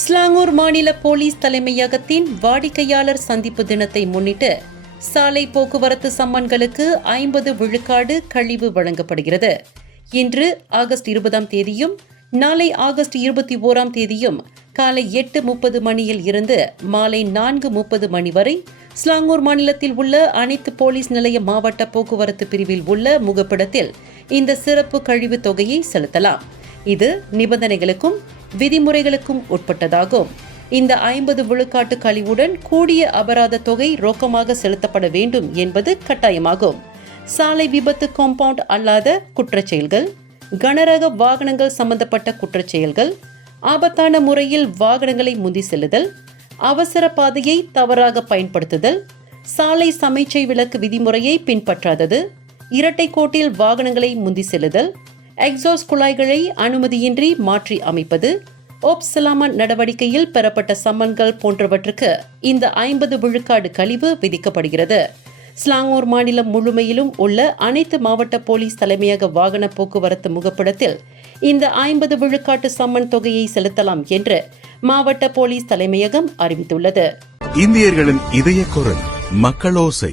ஸ்லாங்கூர் மாநில போலீஸ் தலைமையகத்தின் வாடிக்கையாளர் சந்திப்பு தினத்தை முன்னிட்டு சாலை போக்குவரத்து சம்மன்களுக்கு 50 விழுக்காடு கழிவு வழங்கப்படுகிறது. இன்று ஆகஸ்ட் 20ஆம் தேதியும் நாளை ஆகஸ்ட் 21ஆம் தேதியும் காலை 8:30 மணியில் இருந்து மாலை 4:30 மணி வரை ஸ்லாங்கூர் மாநிலத்தில் உள்ள அனைத்து போலீஸ் நிலைய மாவட்ட போக்குவரத்து பிரிவில் உள்ள முகப்பிடத்தில் இந்த சிறப்பு கழிவு தொகையை செலுத்தலாம். இது நிபந்தனைகளுக்கும் விதிமுறைகளுக்கும் உட்பட்டதாகும். இந்த 50 விழுக்காட்டு கழிவுடன் கூடிய அபராத தொகை ரொக்கமாக செலுத்தப்பட வேண்டும் என்பது கட்டாயமாகும். சாலை விபத்து காம்பவுண்ட் அல்லாத குற்றச்செயல்கள், கனரக வாகனங்கள் சம்பந்தப்பட்ட குற்றச்செயல்கள், ஆபத்தான முறையில் வாகனங்களை முந்தி செல்லுதல், அவசர பாதையை தவறாக பயன்படுத்துதல், சாலை சமீட்சை விலக்கு விதிமுறையை பின்பற்றாதது, இரட்டை கோட்டில் வாகனங்களை முந்தி செல்லுதல், எக்ஸாஸ்ட் குழாய்களை அனுமதியின்றி மாற்றி அமைப்பது, ஓப்சலாமன் நடவடிக்கையில் பெறப்பட்ட சம்மன்கள் போன்றவற்றுக்கு இந்த 50 விழுக்காடு கழிவு விதிக்கப்படுகிறது. ஸ்லாங்கூர் மாநிலம் முழுமையிலும் உள்ள அனைத்து மாவட்ட போலீஸ் தலைமையக வாகன போக்குவரத்து முகப்பிடத்தில் இந்த 50 விழுக்காட்டு சம்மன் தொகையை செலுத்தலாம் என்று மாவட்ட போலீஸ் தலைமையகம் அறிவித்துள்ளது. இந்தியர்களின் இதய குரல் மக்களோசை.